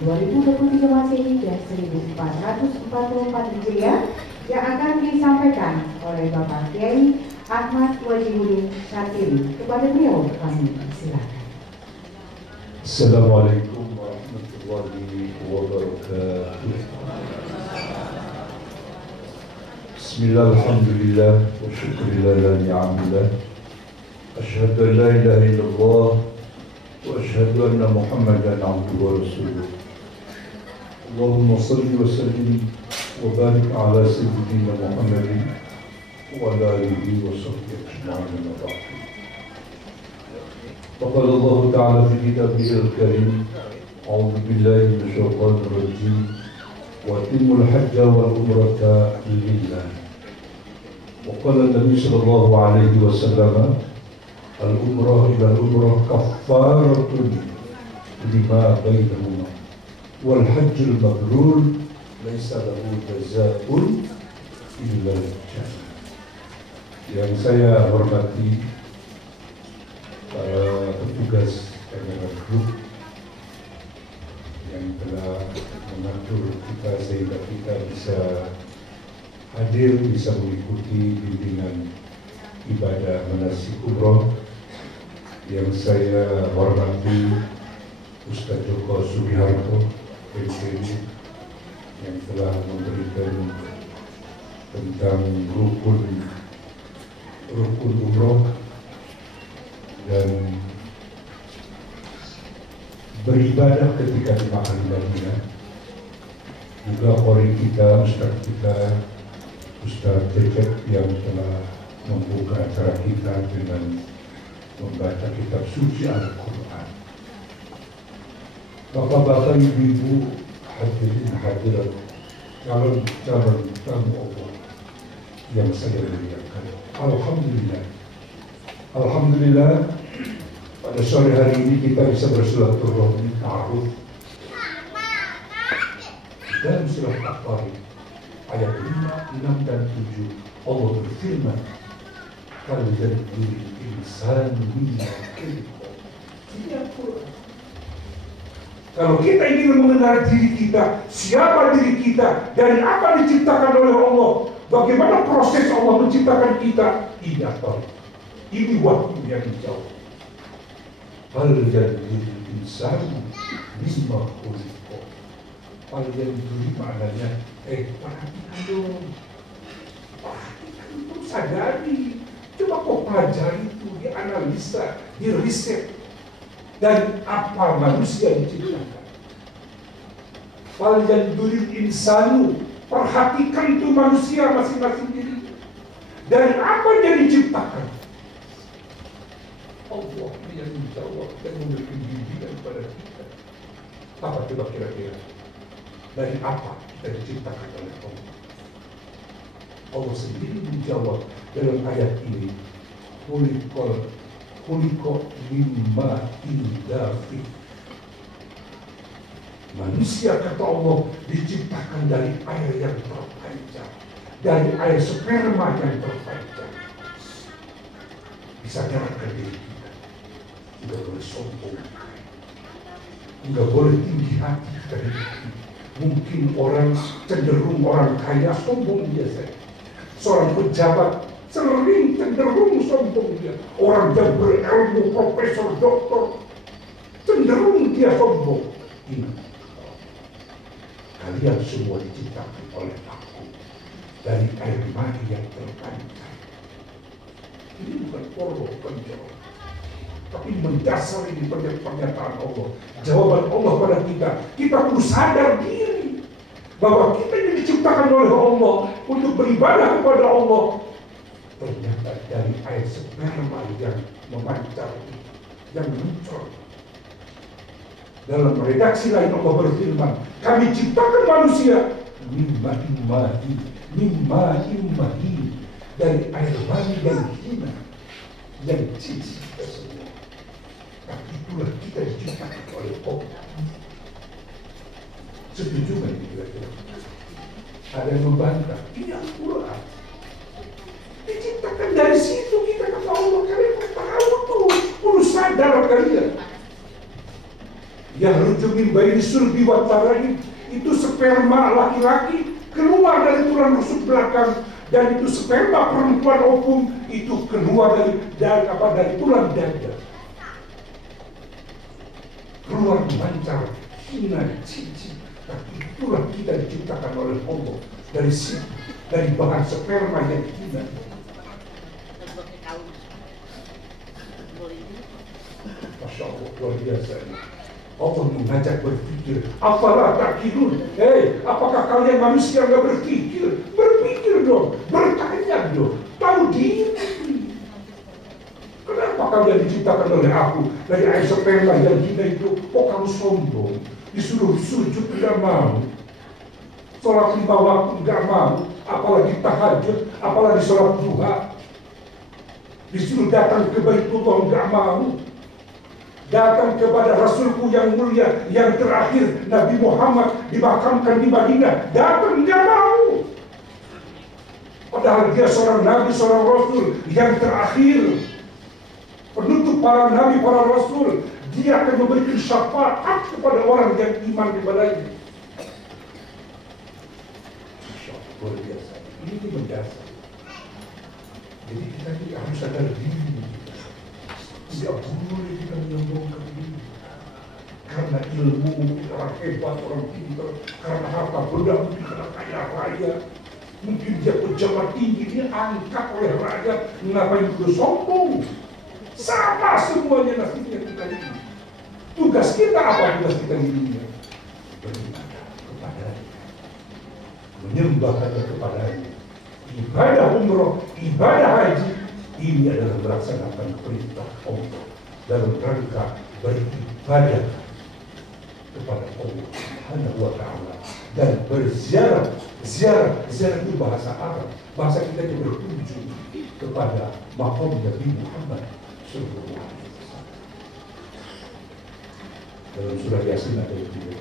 2023 Masehi dan 1444 Hijriah yang akan disampaikan oleh Bapak Kiai Ahmad Wajihudin Syatiri. Kepada beliau kami silakan. Assalamualaikum warahmatullahi wabarakatuh. Bismillah, alhamdulillah, wa syukurillah la ni'amillah. Asyhadu an la ilaha illallah wa asyhadu anna Muhammadan abduhu wa rasuluh. Allahumma salli wa sallim wa barik ala sayyidina Muhammadin wa ala alihi wa sahbihi ajma'in wa ba'd. وقال الله تعالى في كتابه الكريم أعوذ بالله من الشيطان الرجيم وأتموا الحج والعمرة لله. وقال النبي صلى الله عليه وسلم العمرة إلى العمرة كفارة لما بينهما والحج المبرور ليس له جزاء إلا الجنة. Yang saya hormati para petugas kamera grup yang telah mengatur kita sehingga kita bisa hadir, bisa mengikuti bimbingan ibadah manasik umroh. Yang saya hormati Ustaz Joko Sugiharto PCD yang telah memberikan tentang rukun umroh dan beribadah ketika di Makkah Madinah. Juga qori kita, Ustaz kita, Ustaz Cecep yang telah membuka acara kita dengan membaca kitab suci Al-Quran. Bapak-bapak, ibu-ibu, hadirin hadirat, calon tamu Allah yang saya muliakan. Alhamdulillah, pada sore hari ini kita bisa bersilaturahmi, ta'aruf dan surah At-Tariq ayat 5, 6 dan 7. Allah berfirman, "Kalian diri insan minna khalqa." Ini Al-Quran. Kalau kita ingin mengenal diri kita, siapa diri kita, dari apa diciptakan oleh Allah, bagaimana proses Allah menciptakan kita, ini At-Tariq. Ini waktu yang dijawab. Kalian diri insan minna khalqa. Kalian diri maknanya, perhatikan dong. Perhatikan itu, sadari. Coba kau pelajari itu, dianalisa, diriset. Dan apa manusia diciptakan. Kalian diri insanu, perhatikan itu manusia masing-masing diri. Dari apa dia diciptakan? Allah yang menjawab dan memberikan bimbingan kepada kita. Apa coba kira-kira? Dari apa kita diciptakan oleh Allah? Allah sendiri menjawab dalam ayat ini. Khuliqa mimma indafik. Manusia, kata Allah, diciptakan dari air yang terpanjang, dari air sperma yang terpanjang. Bisa jarakkan diri kita. Tidak boleh sombong, tidak boleh tinggi hati dari hati. Mungkin orang cenderung orang kaya sombong biasa. Seorang pejabat sering cenderung sombong dia. Orang yang berilmu, profesor, doktor, cenderung dia sombong. Ingat, kalian semua diciptakan oleh aku dari air mani yang terpanjang. Ini bukan porno, bukan jawab, tapi mendasari di pernyataan Allah. Jawaban Allah pada kita, kita perlu sadar diri bahwa kita yang diciptakan oleh Allah untuk beribadah kepada Allah. Ternyata dari air sperma yang memancar, yang muncul. Dalam redaksi lain Allah berfirman, kami ciptakan manusia mimma immahi, dari air mani yang hina, yang cici kita semua. Tapi itulah kita diciptakan oleh Allah. Setuju kan kira-kira? Ada yang membantah? Ini Al-Quran. Diciptakan dari situ kita kata Allah. Kalian tahu tuh, perlu sadar kalian. Yakhruju min baini sulbi wa tarayib, itu sperma laki-laki keluar dari tulang rusuk belakang, dan itu sperma perempuan opum itu keluar dari tulang dada. Keluar memancar hina cici, tapi itulah kita diciptakan oleh Allah dari situ, dari bahan sperma yang hina. Masya Allah, luar biasa ini. Allah mengajak berpikir. Apalah takilun? Apakah kalian manusia nggak berpikir? Berpikir dong, bertanya dong, tahu diri. Kenapa kalian diciptakan oleh aku dari air sperma yang hina itu? Kok kamu sombong? Disuruh sujud nggak mau, sholat 5 waktu nggak mau, apalagi tahajud, apalagi sholat duha. Disuruh datang ke Baitullah nggak mau. Datang kepada Rasulku yang mulia, yang terakhir, Nabi Muhammad dimakamkan di Madinah, datang nggak mau. Padahal dia seorang Nabi, seorang Rasul yang terakhir, penutup para Nabi, para Rasul. Dia akan memberikan syafaat kepada orang yang iman kepadanya. Luar biasa. Ini mendasar. Jadi kita ini harus sadar diri. Tidak boleh kita menyombongkan diri. Karena ilmu mungkin orang hebat, orang pintar, karena harta benda mungkin karena kaya raya, mungkin dia pejabat tinggi, dia angkat oleh rakyat. Ngapain perlu sombong? Sama semuanya nasibnya kita ini. Tugas kita apa? Tugas kita ini beribadah kepadanya, menyembah hanya kepadanya. Ibadah umroh, ibadah haji, ini adalah melaksanakan perintah Allah dalam rangka beribadah kepada Allah Subhanahu wa Ta'ala dan berziarah. Ziarah itu bahasa Arab, bahasa kita yang bertuju kepada maqam Nabi Muhammad sallallahu alaihi wasallam. Dalam surah Yasin ada itu.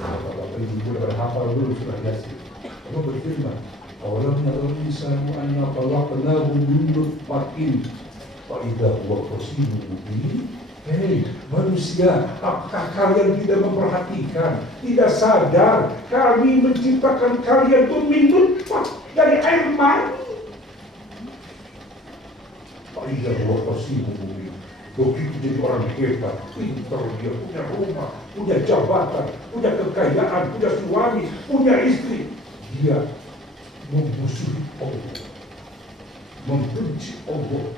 Bapak Ibu pada hafal dulu surah Yasin. Allah berfirman, awalam yarul insanu anna khalaqnahu min nutfatin fa idza huwa khasimun mubin. Hei manusia, apakah kalian tidak memperhatikan, tidak sadar kami menciptakan kalian itu min nutfah, dari air mani. Fa idza huwa khasimun mubin. Begitu jadi orang hebat, pintar, dia punya rumah, punya jabatan, punya kekayaan, punya suami, punya istri, dia memusuhi Allah, membenci Allah,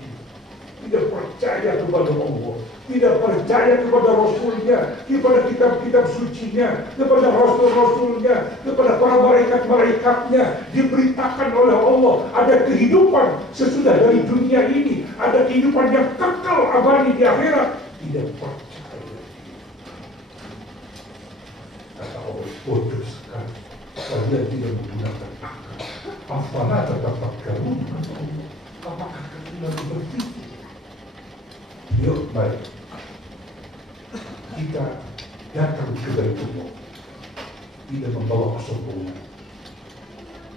tidak percaya kepada Allah, tidak percaya kepada Rasulnya, kepada kitab-kitab sucinya, kepada Rasul-Rasulnya, kepada para malaikat-malaikatnya. Diberitakan oleh Allah ada kehidupan sesudah dari dunia ini, ada kehidupan yang kekal abadi di akhirat. Tidak percaya. Kata Allah, bodoh sekali kalian tidak menggunakan akal. Apalah tatafakkarun, kata Allah. Apakah kalian berpikir? Yuk, baik. Kita datang ke Baitullah tidak membawa kesombongan,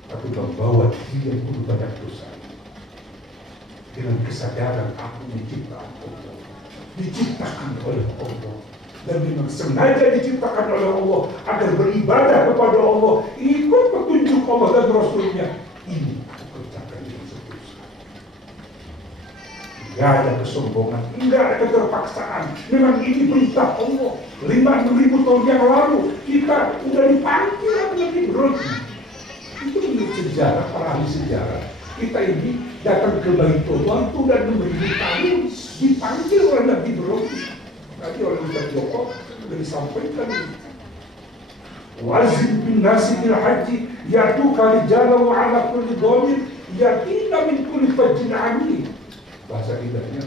tapi membawa dia yang penuh banyak dosa. Dengan kesadaran aku diciptakan oleh Allah, dan memang sengaja diciptakan oleh Allah agar beribadah kepada Allah, ikut petunjuk Allah dan Rasulnya. Ini aku kerjakan dengan seterusnya. Tidak ada kesombongan, tidak ada keterpaksaan. Memang ini perintah Allah. 5.000 tahun yang lalu kita sudah dipanggil Nabi Ibrahim. Itu menurut sejarah, para ahli sejarah. Kita ini datang ke Baitullah itu sudah 6.000 tahun dipanggil oleh Nabi Ibrahim. Tadi oleh Ustaz Joko sudah disampaikan. Wazin bin nasi bil haji yaitu kali jalan wa ala kulli dhamir yatina min kulli fajjin amin. Bahasa kitanya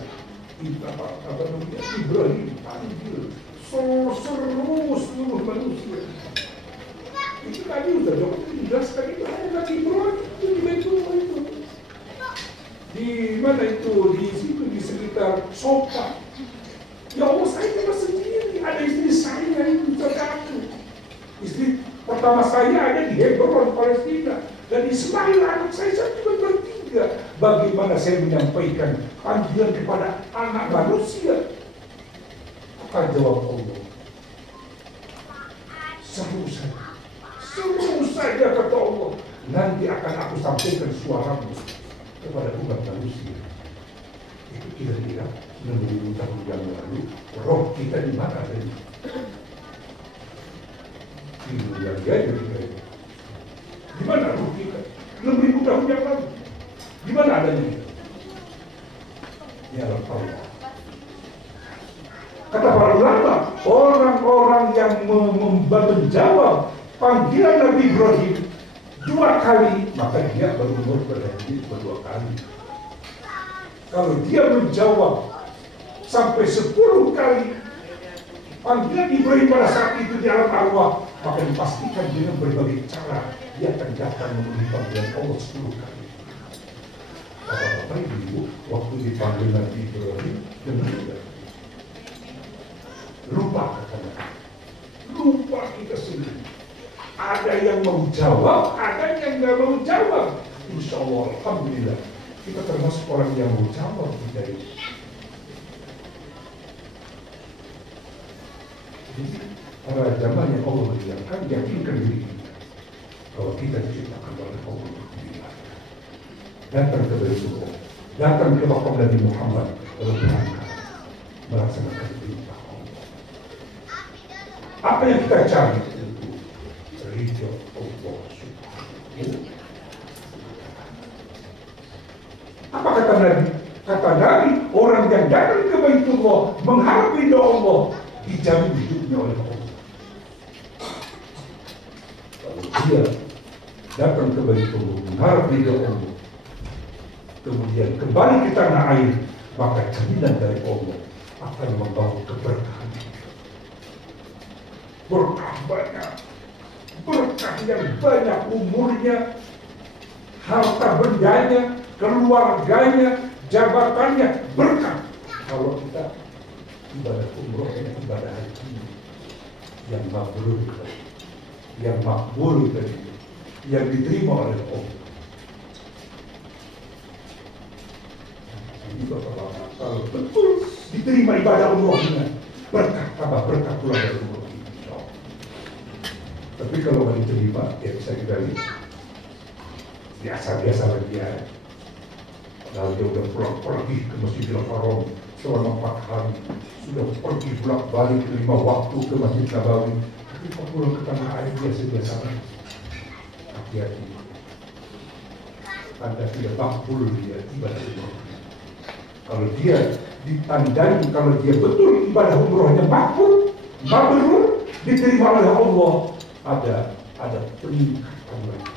apa namanya, Ibrahim panggil seluruh manusia. Itu tadi sudah Joko menjelaskan, itu hanya Nabi Ibrahim itu di Baitullah itu. Di mana itu? Di situ, di sekitar Sofa. Ya Allah, saya cuma sendiri, ada istri saya itu terganggu. Istri pertama saya ada di Hebron, Palestina, dan Ismail anak saya cuma bertiga. Bagaimana saya menyampaikan panggilan kepada anak manusia? Apa jawab Allah? seru saja kata Allah. Nanti akan aku sampaikan suaramu kepada umat manusia. Itu kira-kira 6.000 tahun yang lalu, roh kita di mana tadi? Di dunia dia di mana roh kita? 6.000 tahun yang lalu. Di mana adanya? Di alam Allah. Kata para ulama, orang-orang yang menjawab panggilan Nabi Ibrahim 2 kali, maka dia berumur berlanjut 2 kali. Kalau dia menjawab sampai 10 kali panggilan Ibrahim pada saat itu di alam arwah, maka dipastikan dengan berbagai cara dia akan datang memenuhi panggilan Allah 10 kali. Bapak-bapak ibu, waktu dipanggil Nabi Ibrahim, dengar tidak? Lupa katanya. Lupa kita sendiri. Ada yang mau jawab, ada yang nggak mau jawab. Insya Allah, alhamdulillah, kita termasuk orang yang mau jawab kita ini. Jadi, para jamaah yang Allah berikan, yakinkan diri kita bahwa kita diciptakan oleh Allah. Datang ke Rasulullah, datang ke Bapak Nabi Muhammad, lalu berangkat melaksanakan perintah Allah. Apa yang kita cari? Ridho Allah Subhanahu. Apa kata Nabi? Kata Nabi, orang yang datang ke Baitullah mengharap ridho Allah, dijamin hidupnya oleh Allah. Kalau dia datang ke Baitullah mengharap ridho Allah, kemudian kembali ke tanah air, maka jaminan dari Allah akan membawa keberkahan. Berkah banyak, berkah yang banyak, umurnya, harta bendanya, keluarganya, jabatannya, berkah. Kalau kita ibadah umroh dan ibadah haji yang mabrur, yang makbul tadi, yang diterima oleh Allah. Jadi bapak-bapak, kalau betul diterima ibadah umrohnya, berkah tambah berkah pula dari umroh. Tapi kalau nggak diterima, ya bisa dibalik. Biasa-biasa lagi ya. Lalu dia udah pergi ke Masjidil Haram selama 4 hari, sudah pergi bolak-balik 5 waktu ke Masjid Nabawi. Tapi kok pulang ke tanah air biasa-biasa lagi. Hati-hati. Anda tidak makbul dia ibadah umroh. Kalau dia ditandai, kalau dia betul ibadah umrohnya makbul, mabrur, diterima oleh Allah, ada peningkatan lagi.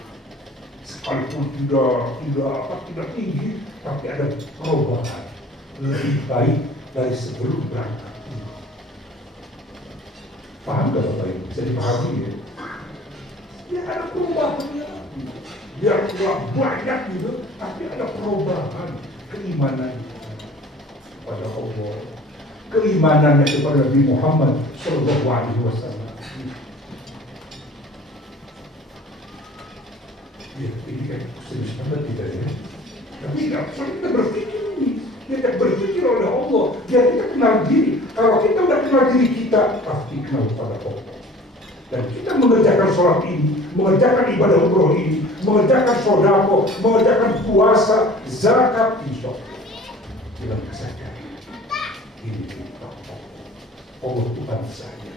Sekalipun tidak tinggi, tapi ada perubahan lebih baik dari sebelum berangkat. Paham gak Bapak Ibu? Bisa dipahami ya? Ya ada perubahannya. Biar banyak gitu, tapi ada perubahan keimanan kepada Allah, keimanannya kepada Nabi Muhammad Sallallahu Alaihi Wasallam. Ya, ini kan serius banget tidak ya? Tapi tidak, kita berpikir ini, kita berpikir oleh Allah, ya kita kenal diri. Kalau kita udah kenal diri kita, pasti kenal pada Allah. Dan kita mengerjakan sholat ini, mengerjakan ibadah umroh ini, mengerjakan sodako, mengerjakan puasa, zakat, insya Allah. Dengan kesadaran ini Allah Tuhan saya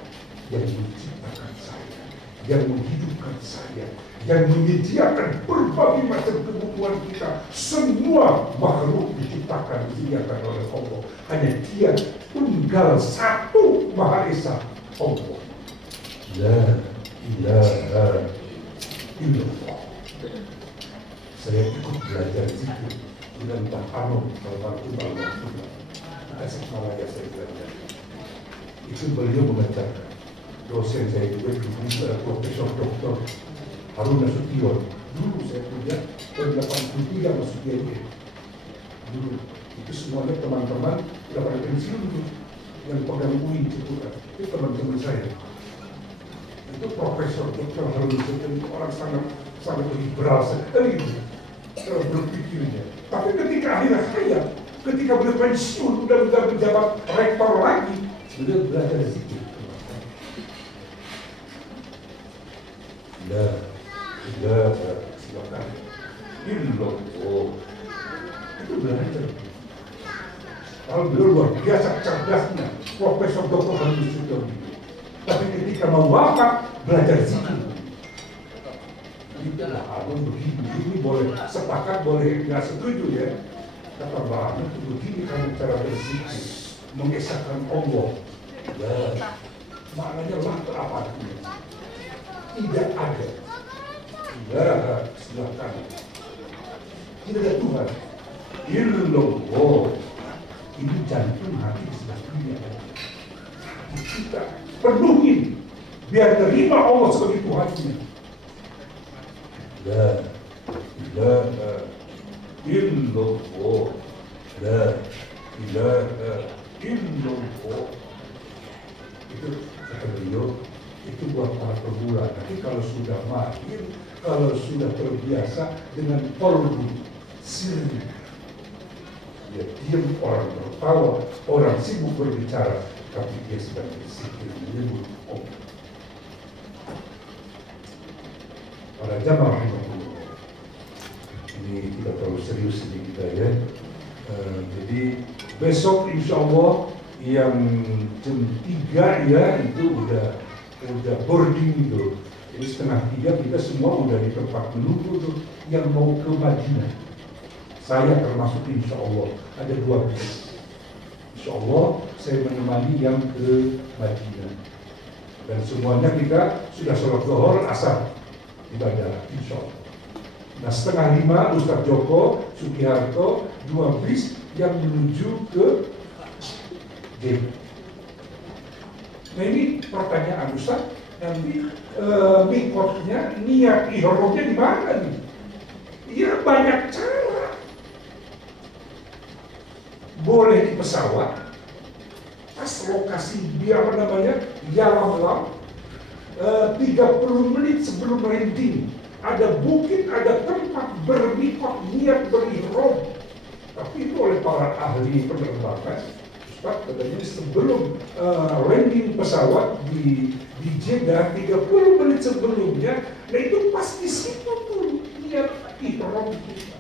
yang menciptakan saya, yang menghidupkan saya, yang menyediakan berbagai macam kebutuhan kita. Semua makhluk diciptakan, disediakan oleh Allah. Hanya Dia tunggal satu Maha Esa, Allah. La ilaha illallah. Saya ikut belajar zikir dengan Mbah Anom, almarhum almarhumah. Asik Malaya saya belajar. Itu beliau mengajarkan. Dosen saya juga dulu Profesor Dr. Harun Nasution. Dulu saya kuliah tahun 83 masuk dia. Dulu itu semuanya teman-teman udah pada pensiun dulu yang pegang UIN itu teman-teman saya. Itu Profesor Dr. Harun Nasution itu orang sangat liberal sekali cara berpikirnya. Tapi ketika akhirnya saya, ketika beliau pensiun udah menjabat rektor lagi, beliau belajar zikir. silakan. Illallah. Itu belajar. Kalau beliau luar biasa cerdasnya, Profesor Dr. Hamdi Sudiono. Tapi ketika mau wafat, belajar zikir. Itulah abang begini, ini boleh sepakat, boleh nggak setuju ya. Kata Mbak itu begini kan cara berzikir, mengesahkan Allah. Ya, maknanya waktu apa artinya? Tidak ada. Ya, silakan. Tidak ada Tuhan. Illallah. Ini jantung hati di sebelah dunia. Kita penuhin biar terima Allah sebagai Tuhannya. La ilaha illallah. La ilaha illallah. Itu kata beliau, itu buat para pemula. Nanti kalau sudah mahir, kalau sudah terbiasa dengan qalbu sirri, dia diam, orang tertawa, orang sibuk berbicara, tapi dia sedang berzikir menyebut Allah. Para jamaah rahimahullah, ini kita terlalu serius ini kita ya. Jadi besok insya Allah yang jam 3 ya itu udah boarding itu. Jadi setengah 3 kita semua udah di tempat menunggu tuh yang mau ke Madinah. Saya termasuk insya Allah ada 2 bis. Insya Allah saya menemani yang ke Madinah. Dan semuanya kita sudah sholat zuhur asar di bandara, insya Allah. Nah setengah 5 Ustaz Joko Sugiharto 2 bis yang menuju ke Jeddah. Nah ini pertanyaan Ustaz, nanti mikotnya, niat ihramnya di mana nih? Ya banyak cara. Boleh di pesawat, pas lokasi dia apa namanya, Yalamlam, 30 menit sebelum landing, ada bukit, ada tempat bermikot niat berihram. Tapi itu oleh para ahli penerbangan, Ustaz katanya sebelum landing pesawat di Jeddah 30 menit sebelumnya, nah itu pas di situ tuh niat ihram kita.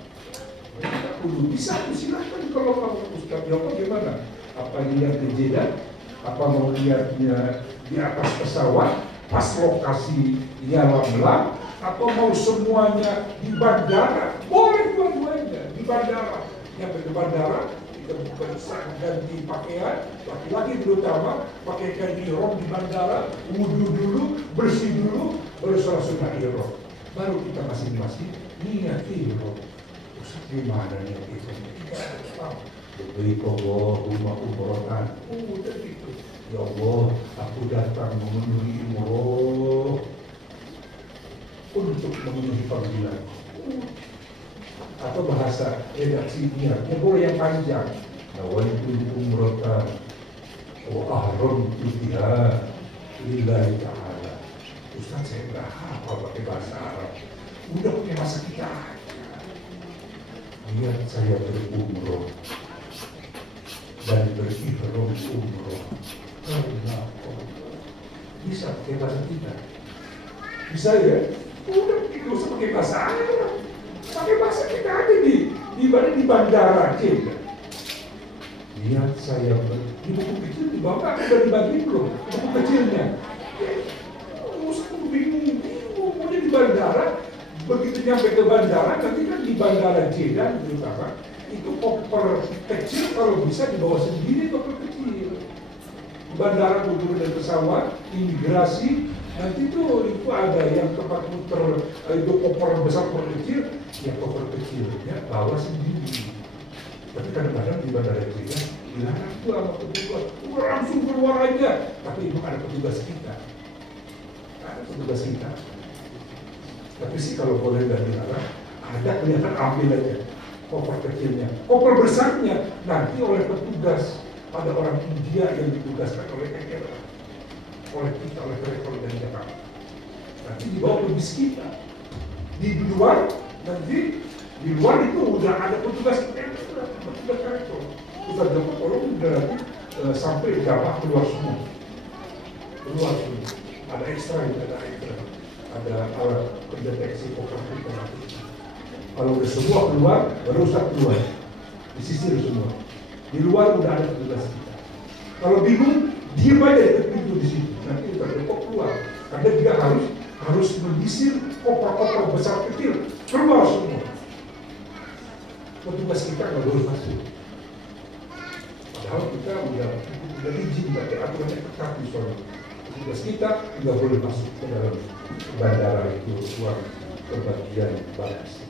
Bisa silakan kalau mau Ustaz Joko gimana? Apa niat di Jeddah? Apa mau niatnya di atas pesawat pas lokasi Yalamlam? Atau mau semuanya di bandara? Boleh dua-duanya di bandara. Yang di bandara kita ganti pakaian, laki-laki terutama pakai kain ihram di bandara, wudhu dulu, bersih dulu, baru sholat sunnah ihram. Baru kita masing-masing niat ihram. Gimana nih itu? Beri Allahumma umrohan. Udah gitu. Ya Allah, aku datang memenuhi umroh untuk memenuhi panggilan. Atau bahasa redaksi niatnya boleh yang panjang. Nawaitul umrohan wa ahramtu biha lillahi ta'ala. Ustaz saya nggak hafal pakai bahasa Arab. Udah pakai bahasa kita aja. Niat saya berumroh dan berihram umroh karena Allah. Bisa pakai bahasa kita? Bisa ya? Udah tidak usah pakai bahasa Arab, pakai bahasa kita aja di bandara aja. Niat saya di buku kecil di bawah udah dibagi belum? Buku kecilnya. Usah bingung pokoknya di bandara. Begitu nyampe ke bandara, nanti kan di bandara Jeddah terutama itu koper kecil kalau bisa dibawa sendiri koper kecil. Di bandara turun dari pesawat, imigrasi, nanti itu ada yang tempat muter itu koper besar koper kecil, ya koper kecilnya bawa sendiri. Tapi kadang-kadang di bandara Jeddah dilarang tuh sama petugas, langsung keluar aja. Tapi itu ada petugas kita, ada petugas kita. Tapi sih kalau boleh nggak dilarang, ada kelihatan ambil aja koper kecilnya, koper besarnya nanti oleh petugas, ada orang India yang ditugaskan oleh KKR, oleh kita, oleh Rektor dan Jakarta. Nanti dibawa ke bis kita. Di luar nanti di luar itu udah ada petugas KKR, petugas Rektor. Ustaz Joko tolong udah sampai jamaah keluar semua, ada ekstra itu, ada ekstra. ada alat pendeteksi koper. Kalau udah semua keluar, baru Ustaz keluar. Disisir semua. Di luar udah ada petugas kita. Kalau bingung, diam aja di pintu di situ. Nanti Ustaz kok keluar. Karena dia harus menyisir koper-koper besar kecil keluar semua. Petugas kita nggak boleh masuk. Padahal kita udah izin, tapi aturannya ketat di sana. Petugas kita nggak boleh masuk ke dalam bandara itu, ruang kebagian batas.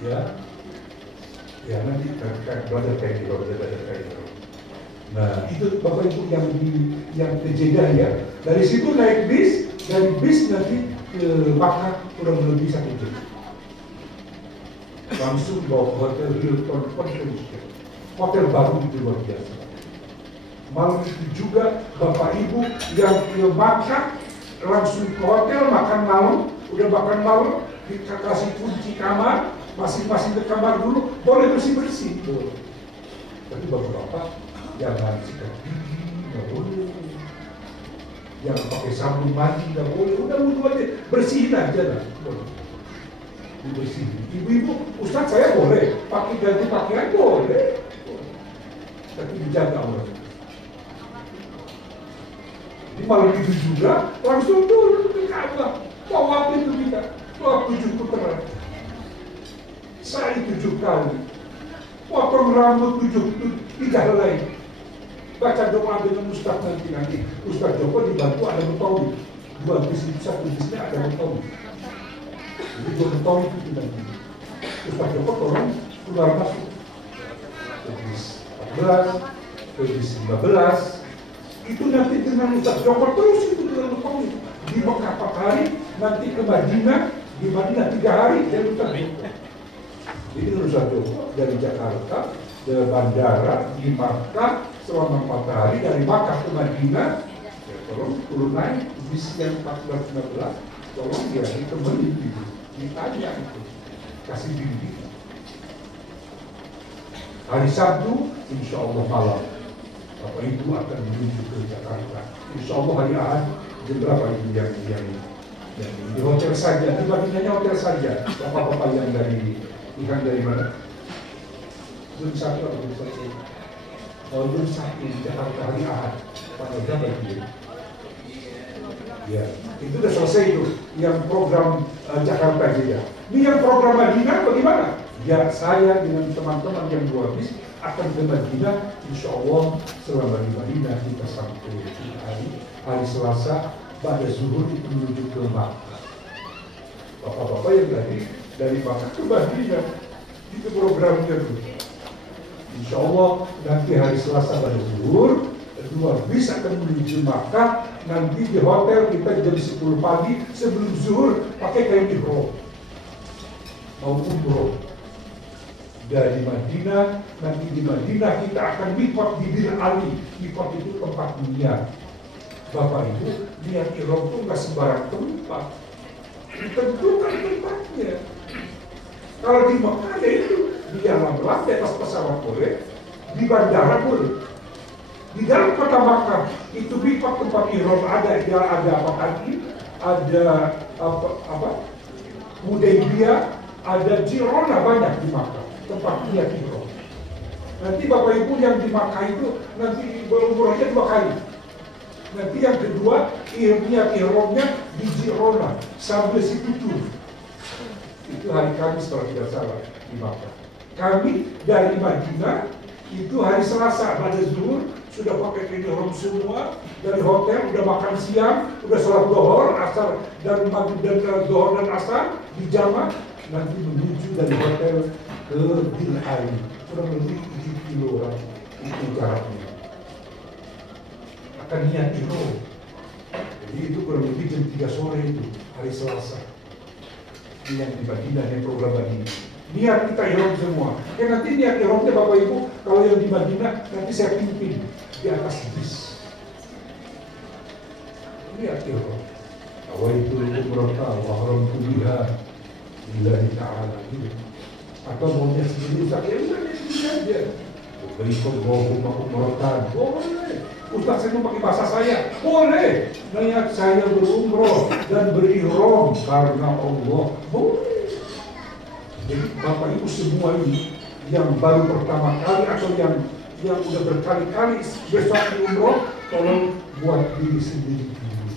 Ya nanti kan belajar kayak gitu, belajar kayak gitu. Nah itu Bapak Ibu yang ke Jeddah ya. Dari situ naik bis, dari bis nanti ke Makkah kurang lebih 1 jam. Langsung bawa hotel Hilton Convention, hotel baru itu luar biasa. Malam itu juga Bapak Ibu yang ke Makkah langsung ke hotel makan malam, udah makan malam dikasih kunci kamar, masing-masing ke kamar dulu, boleh bersih-bersih tuh. Tapi bapak-bapak jangan sikat gigi, nggak boleh. Jangan pakai sabun mandi, nggak boleh. Udah wudhu aja, bersihin aja lah. Boleh. Dibersihin. Ibu-ibu, Ustaz saya boleh pakai ganti pakaian, boleh. Tapi dijaga Allah. Jadi malam itu juga langsung turun ke Ka'bah. Tawaf itu kita, tawaf 7 putaran. Saya 7 kali. Potong rambut 3 helai. Baca doa dengan Ustaz nanti. Ustaz Joko dibantu ada betawi. 2 bis itu, 1 bisnya ada betawi. Jadi 2 betawi itu nanti. Ustaz Joko tolong keluar masuk. Ke bis 14, ke bis 15. Itu nanti dengan Ustaz Joko terus itu dengan betawi. Di Mekah 4 hari, nanti ke Madinah, di Madinah 3 hari, dan Ustaz Joko. Jadi Ustaz Joko dari Jakarta ke bandara di Makkah selama 4 hari, dari Makkah ke Madinah, ya tolong turun naik bis yang 14-15, tolong dia ditemenin gitu, ditanya itu, kasih bimbing. Hari Sabtu, insya Allah malam, Bapak Ibu akan menuju ke Jakarta. Insya Allah hari Ahad, jam berapa itu yang di hotel saja, di Madinahnya hotel saja. Bapak-bapak yang dari mana? Belum satu atau belum satu? Belum satu di Jakarta hari Ahad. Pada berapa itu? Ya, itu sudah selesai itu. Yang program Jakarta juga. Ini yang program Madinah bagaimana? Ya, saya dengan teman-teman yang 2 bis akan ke Madinah. Insya Allah selama di Madinah kita sampai hari Selasa pada zuhur itu menuju ke Makkah. Bapak-bapak yang dari Makkah ke Madinah itu programnya tuh. Insya Allah nanti hari Selasa pada zuhur 2 bis akan menuju Makkah. Nanti di hotel kita jam 10 pagi sebelum zuhur pakai kain ihram mau umroh. Dari Madinah, nanti di Madinah kita akan mikot di Bir Ali. Mikot itu tempat niat. Bapak Ibu, niat ihram itu nggak sembarang tempat. Ditentukan tempatnya. Kalau di Mekah ya itu di dalam di atas pesawat boleh, di bandara boleh. Di dalam kota Makkah itu mikot tempat ihram ada apa tadi? Ada apa? Hudaybiyah, ada Jirona banyak di Makkah. Tempat niat ihram. Nanti Bapak Ibu yang di Makkah itu nanti berumurnya 2 kali. Nanti yang kedua niat ihramnya di Jirona sambil Situtur. Itu hari Kamis kalau tidak salah di Makkah. Kami dari Madinah itu hari Selasa pada zuhur sudah pakai kain ihram semua, dari hotel udah makan siang, udah sholat zuhur, asar dan maghrib dan zuhur dan asar di jamaah, nanti menuju dari hotel ke Bir Ali, kurang lebih 7 kilo itu jaraknya. Akan niat ihram. Jadi itu kurang lebih jam 3 sore itu hari Selasa. Ini yang di Madinah, yang program Madinah. Niat kita ihram semua. Ya nanti niat ihramnya Bapak Ibu, kalau yang di Madinah nanti saya pimpin di atas bis. Niat ihram. Awaitu umrata wa haramtu biha lillahi ta'ala gitu. Atau maunya sendiri, saya sendiri aja. Berikum umrohkan, boleh. Ustaz, saya mau pakai bahasa saya, boleh. Niat saya berumroh dan berihram karena Allah, boleh. Jadi Bapak Ibu semua ini yang baru pertama kali atau yang udah berkali-kali besok di umroh, tolong buat diri sendiri dulu.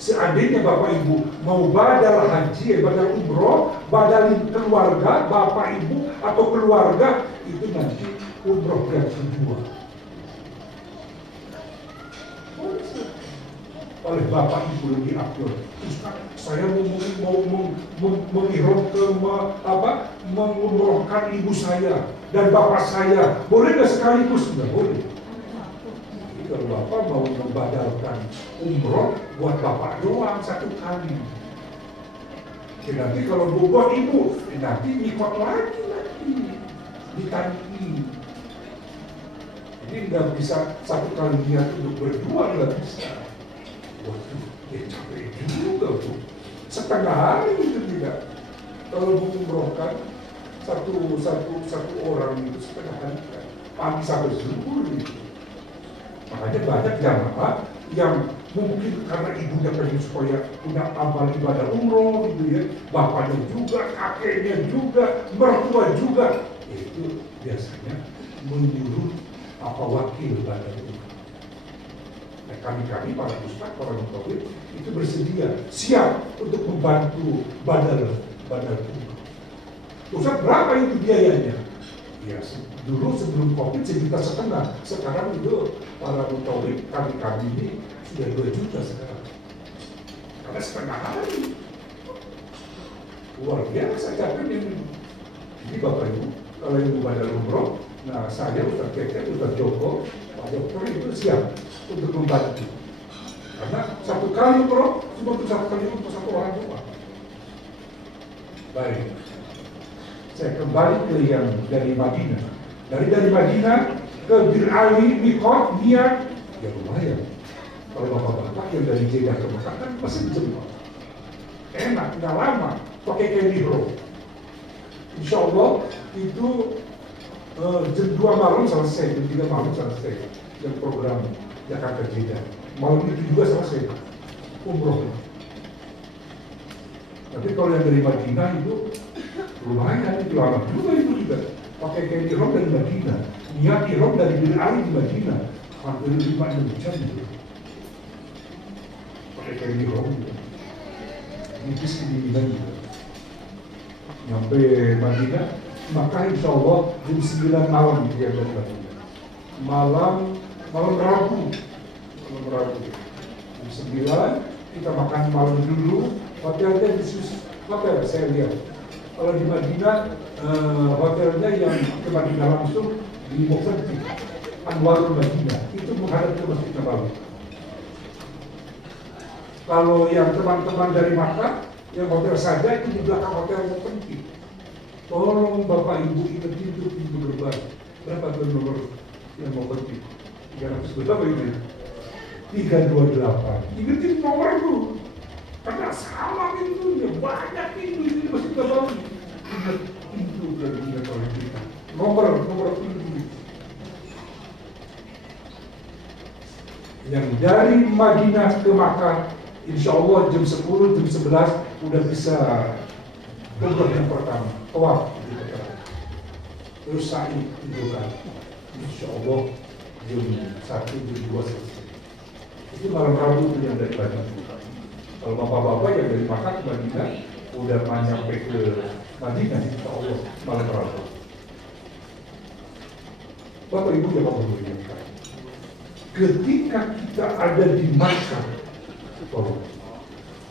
Seandainya Bapak Ibu mau badal haji, badal umroh, badalin keluarga, Bapak Ibu atau keluarga, itu nanti umroh yang kedua. Oleh Bapak Ibu lebih aktif. Ustaz, saya mau mengihram ke mengumrohkan ibu saya dan bapak saya. Boleh nggak sekaligus? Nggak boleh. Jadi kalau Bapak mau membadalkan umroh buat Bapak doang satu kali. Jadi nanti kalau buat ibu, nanti mikot lagi ditagi. Jadi nggak bisa satu kali niat untuk berdua, nggak bisa. Waduh, ya capek juga tuh. Setengah hari itu tidak. Kalau mengumrohkan satu orang itu setengah hari kan. Pagi sampai zuhur gitu. Makanya banyak jamaah yang mungkin karena ibunya pengen supaya punya amal ibadah umroh gitu ya, bapaknya juga, kakeknya juga, mertua juga, itu biasanya menyuruh wakil badan umroh. Nah, kami para ustaz, para mutawif itu bersedia, siap untuk membantu badal umroh. Ustaz, berapa itu biayanya? Ya, dulu sebelum Covid 1,5 juta, sekarang itu para mutawif kami ini sudah 2 juta sekarang. Karena setengah hari. Luar biasa capeknya ini. Jadi Bapak Ibu, kalau yang badal umroh, nah saya, Ustaz Keke, Ustaz Joko, Pak Dokter itu siap untuk membantu. Karena satu kali umroh cuma untuk satu kali untuk satu orang doang. Baik. Saya kembali ke yang dari Madinah. Dari Madinah ke Bir Ali, Mikot, niat, ya lumayan. Kalau bapak-bapak yang dari Jeddah ke Mekah kan pasti jemput. Enak, nggak lama, pakai Kendiro. Insya Allah itu jam 2 malam selesai, jam 3 malam selesai. Yang program Jakarta Jeddah. Malam itu juga selesai umroh. Tapi kalau yang dari Madinah itu lumayan, itu lama juga itu juga. Pakai kain ihram dari Madinah, niat ihram dari Bir Ali di Madinah, hampir 5-6 jam gitu. Pakai kain ihram gitu. Nipis kedinginan gitu. Nyampe Madinah, maka insya Allah jam 9 malam dia dari Madinah. Malam Rabu. Jam 9 kita makan malam dulu. Hotelnya di hotel saya lihat. Kalau di Madinah, hotelnya yang ke Madinah langsung di Mufti Anwarul Madinah, itu menghadap ke Masjid Nabawi. Kalau yang teman-teman dari Makkah, yang hotel saja itu di belakang hotel Mufti. Tolong Bapak Ibu ingat pintu gerbang. Berapa tuh nomor yang Mufti? 300 berapa ini? 328. Ingetin nomor itu. Karena sama pintunya, banyak pintu di Masjid Nabawi. Ingat pintu dari ingat oleh kita. Nomor pintu. Yang dari Madinah ke Makkah, insya Allah jam 10, jam 11 udah bisa umrah yang pertama, tawaf gitu kan. Terus sa'i itu kan. Insya Allah jam 1, jam 2 selesai. Itu malam Rabu itu yang dari Madinah. Kalau bapak-bapak yang dari Makkah ke Madinah udah nyampe ke Madinah, insya Allah malam Rabu. Bapak Ibu yang mau mengingatkan, ketika kita ada di Makkah,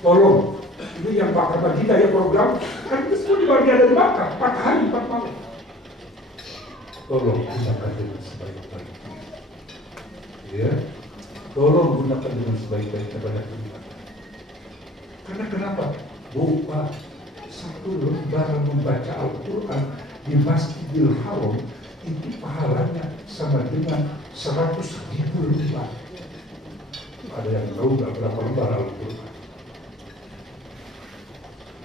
tolong, ini yang Makkah Madinah ya program, kan itu semua dibagi ada di Makkah, 4 hari 4 malam. Tolong gunakan dengan sebaik-baiknya. Ya, tolong gunakan dengan sebaik-baiknya pada kita. Karena kenapa? Buka satu lembaran membaca Al-Quran di Masjidil Haram itu pahalanya sama dengan 100.000 lembar. Ada yang tahu nggak berapa lembar Al-Quran?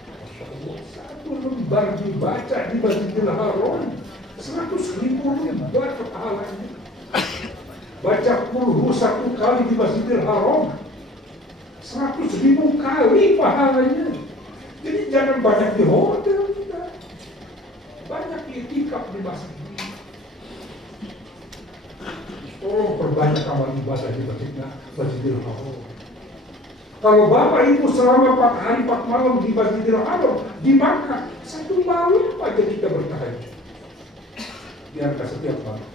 Masya Allah, satu lembar dibaca di Masjidil Haram 100.000 lembar pahalanya. Baca kulhu 1 kali di Masjidil Haram, 100.000 kali pahalanya. Jadi jangan banyak di hotel kita, banyak i'tikaf di masjid. Tolong perbanyak amal ibadah di Masjidil Haram. Kalau Bapak Ibu selama 4 hari 4 malam di Masjidil Haram, di Makkah, 1 malam aja kita bertahajud. Biarkan setiap malam.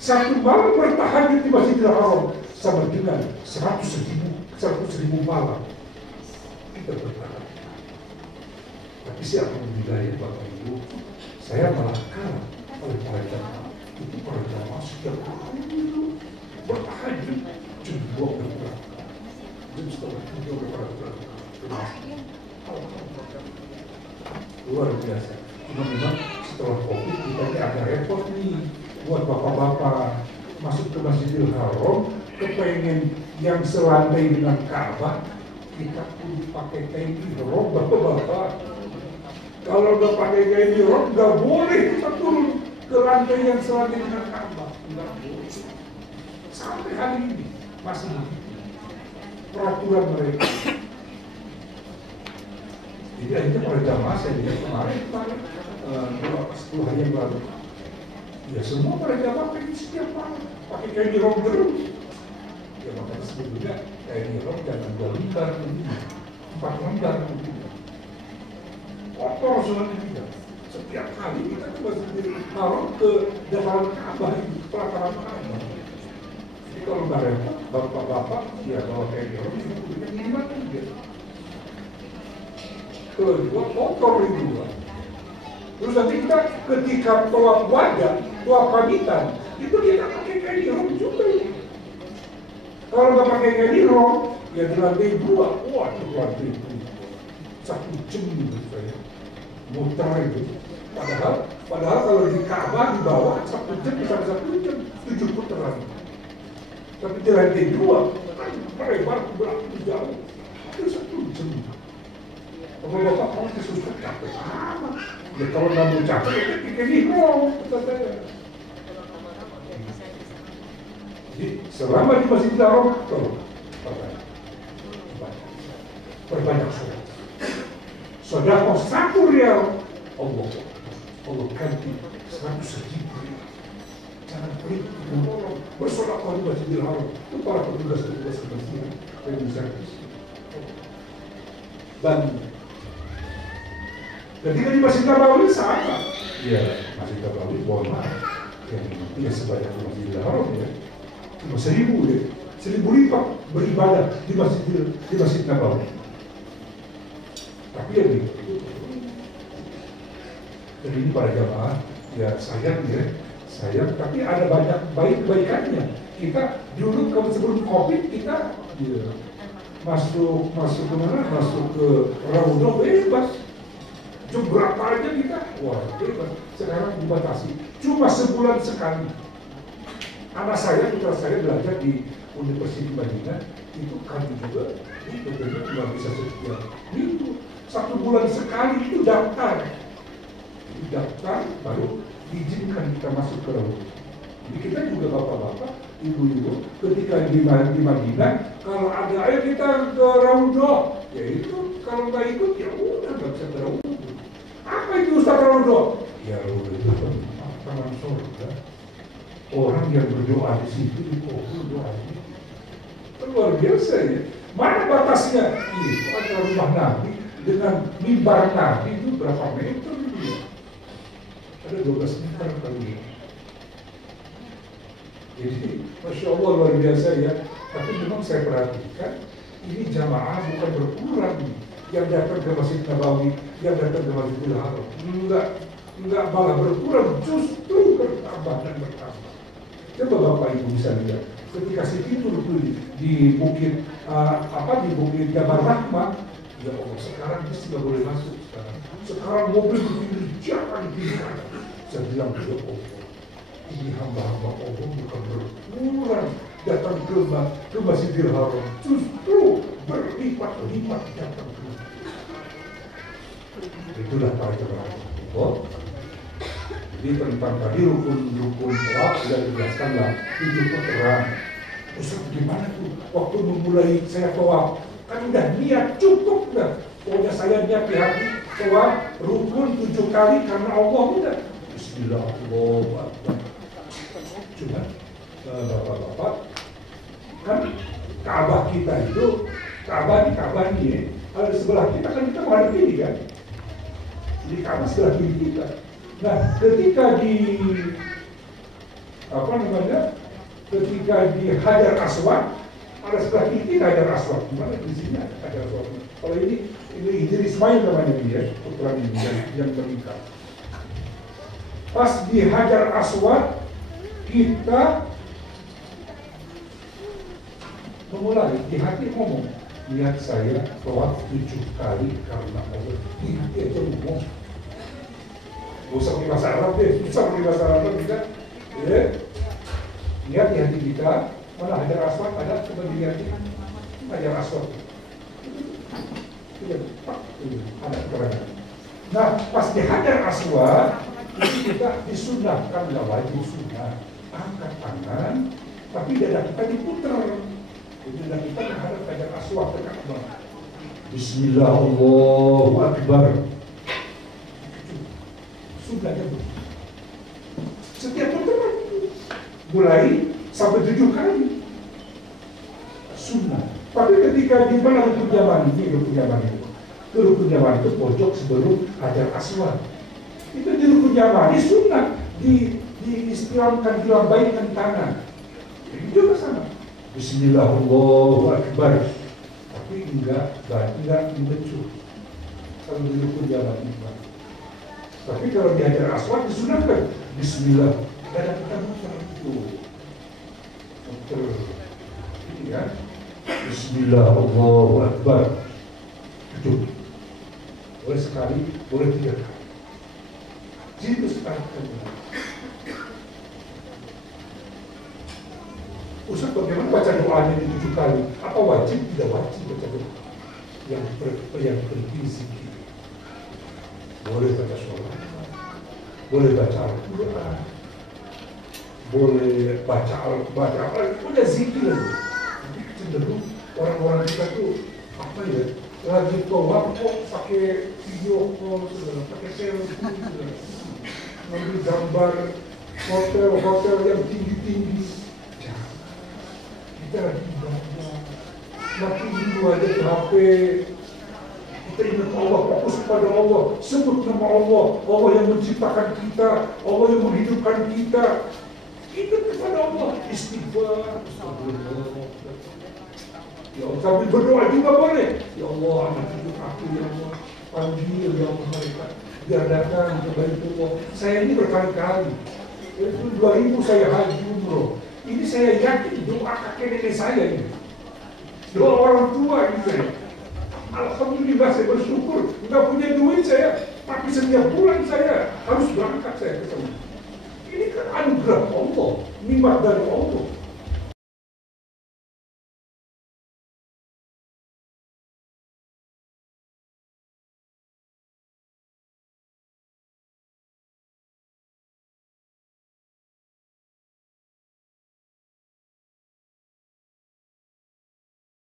1 malam bertahajud di Masjidil Haram sama dengan 100.000 malam kita bertahajud. Tapi siapa alhamdulillah ya Bapak Ibu, saya malah kalah oleh para jamaah. Itu para jamaah setiap hari itu bertahajud jam 2 berangkat, jam setengah 3 berangkat. Luar biasa. Cuma memang setelah Covid kita ini agak repot nih buat bapak-bapak masuk ke Masjidil Haram, kepengen yang selandai dengan Ka'bah, kita kudu pakai kain ihram bapak-bapak. Kalau nggak pakai kain ihram nggak boleh kita turun ke lantai yang selandai dengan Ka'bah, nggak boleh. Sampai hari ini masih peraturan mereka. Jadi akhirnya para jamaah saya lihat kemarin 10 hari yang lalu, ya semua para jamaah pengen setiap malam pakai kain ihram terus. Ya makanya sebetulnya kain ihram jangan 2 lembar begini, 4 lembar begini. Kotor soalnya kita. Setiap kali kita ke Masjidil Haram ke dalam Ka'bah itu, pelataran Ka'bah. Jadi kalau nggak repot, bapak-bapak ya bawa kain ihram itu berikan gimana gitu. Kedua kotor itu. Terus nanti kita ketika tawaf wajah, tawaf pamitan, itu kita pakai kain ihram juga. Kalau nggak pakai kain ihram, ya di lantai 2, wah itu lantai 2. 1 jam gitu saya muter itu. Padahal kalau di Ka'bah di bawah 1 jam bisa 1 jam 7 putaran. Tapi di lantai 2 kan lebar ke belakang jauh, itu 1 jam. Kalau bapak mau disusah capek amat. Ya kalau nggak mau capek, ya pakai ihram, kata saya. Jadi selama di Masjidil Haram, tolong perbanyak sholat. Sedekah 1 rial, Allah ganti 100.000 rial. Jangan pelit, menolong, bersedekah di Masjidil Haram. Itu para petugas-petugas kebersihan yang bisa. Dan ketika di Masjid Nabawi sama. Iya, Masjid Nabawi mohon maaf, yang tidak sebanyak di Masjidil Haram ya. Cuma 1.000 ya, 1.000 lipat beribadah di Masjid Nabawi. Tapi ya begitu. Jadi ini para jamaah, ya sayang, tapi ada banyak baik-baikannya. Kita dulu kalau sebelum Covid kita masuk ke mana? Masuk ke Raudhah bebas. Jam berapa aja kita? Wah, bebas. Sekarang dibatasi. Cuma sebulan sekali. Anak saya, putra saya belajar di Universitas Madinah, itu kami juga betulnya nggak bisa setiap minggu. 1 bulan sekali itu daftar. Daftar baru diizinkan kita masuk ke Raudhah. Jadi kita juga bapak-bapak, ibu-ibu, ketika di Madinah, kalau ada ayo kita ke Raudhah, ya itu kalau nggak ikut ya udah nggak bisa ke Raudhah. Apa itu Ustaz Raudhah? Ya Raudhah itu taman surga. Orang yang berdoa di situ dikabul doanya. Luar biasa ya. Mana batasnya? Itu antara rumah Nabi dengan mimbar Nabi itu berapa meter itu ya? Ada 12 meter kali ya. Jadi Masya Allah luar biasa ya. Tapi memang saya perhatikan ini jamaah bukan berkurang nih. Yang datang ke Masjid Nabawi, yang datang ke Masjidil Haram. Enggak malah berkurang, justru bertambah dan bertambah. Coba Bapak Ibu bisa lihat, ketika Siti Turki di bukit di bukit Jabal Rahmah, ya Allah sekarang bis tidak boleh masuk sekarang. Sekarang mobil begini jangan dipilihkan. Saya bilang ya Allah, ini hamba-hamba Allah bukan berkurang datang ke Masjidil Haram, justru berlipat-lipat datang ke. Itulah para jemaah Allah. Jadi tentang tadi rukun-rukun tawaf sudah dijelaskan lah, 7 puteran. Ustaz gimana tuh waktu memulai saya tawaf? Kan udah niat cukup dah. Pokoknya saya niat di hati tawaf rukun 7 kali karena Allah udah. Bismillahirrahmanirrahim. Cuma bapak-bapak kan Ka'bah kita itu Ka'bah ini ya. Kalau di sebelah kita kan kita menghadap ini kan. Jadi Ka'bah sebelah kiri kita. Nah, ketika di ketika di Hajar Aswad ada sebelah kiri Hajar Aswad. Gimana di sini ada Hajar Aswad? Kalau ini Hijri Ismail namanya dia, putra ini yang menikah. Pas di Hajar Aswad kita memulai di hati ngomong, niat saya tawaf 7 kali karena Allah. Di hati aja ngomong. Gak usah pakai bahasa Arab deh, susah pakai bahasa Arab kita. Ya. Niat di hati kita, mana Hajar Aswad ada, coba dilihat Hajar Aswad. Ada keterangan. Nah, pas di Hajar Aswad itu kita disunahkan, nggak wajib sunnah, angkat tangan, tapi dada kita diputer. Jadi dada kita menghadap Hajar Aswad ke Ka'bah. Bismillah, Allahu Akbar. Sudahnya setiap putaran mulai sampai 7 kali sunnah. Tapi ketika di mana rukun Yaman ini, rukun Yaman itu pojok sebelum Hajar Aswad. Itu di rukun Yaman ini sunnah diistilahkan, dilambaikan tangan. Jadi juga sama. Bismillahirrahmanirrahim. Tapi enggak dibecut. Kalau di rukun Yaman itu. Tapi kalau di Hajar Aswad disunahkan Bismillah. Dada kita muter itu. Muter. Ini kan. Bismillahirrahmanirrahim. Itu. Boleh sekali, boleh 3 kali. Itu sekali. Ustaz bagaimana baca doanya di 7 kali? Apa wajib? Tidak wajib baca doa. Yang penting zikir. Boleh baca sholat, boleh baca Al-Quran, boleh baca udah zikir. Tapi cenderung orang-orang kita tuh apa ya, lagi tawaf kok pakai video call, pakai selfie, ngambil gambar hotel yang tinggi-tinggi. Jangan. Kita lagi ibadah, makin dulu aja di HP. Kita ingat Allah, fokus pada Allah, sebut nama Allah, Allah yang menciptakan kita, Allah yang menghidupkan kita. Ingat kepada Allah, istighfar, ya Allah, sambil berdoa juga boleh. Ya Allah, anak hidup aku, ya Allah, panggil ya Allah mereka, biar datang ke Baitullah. Saya ini berkali-kali, itu 2000 saya haji umroh. Ini saya yakin doa kakek nenek saya ini, doa orang tua ini saya. Alhamdulillah saya bersyukur, nggak punya duit saya, tapi setiap bulan saya harus berangkat saya ke sana. Ini kan anugerah Allah, nikmat dari Allah.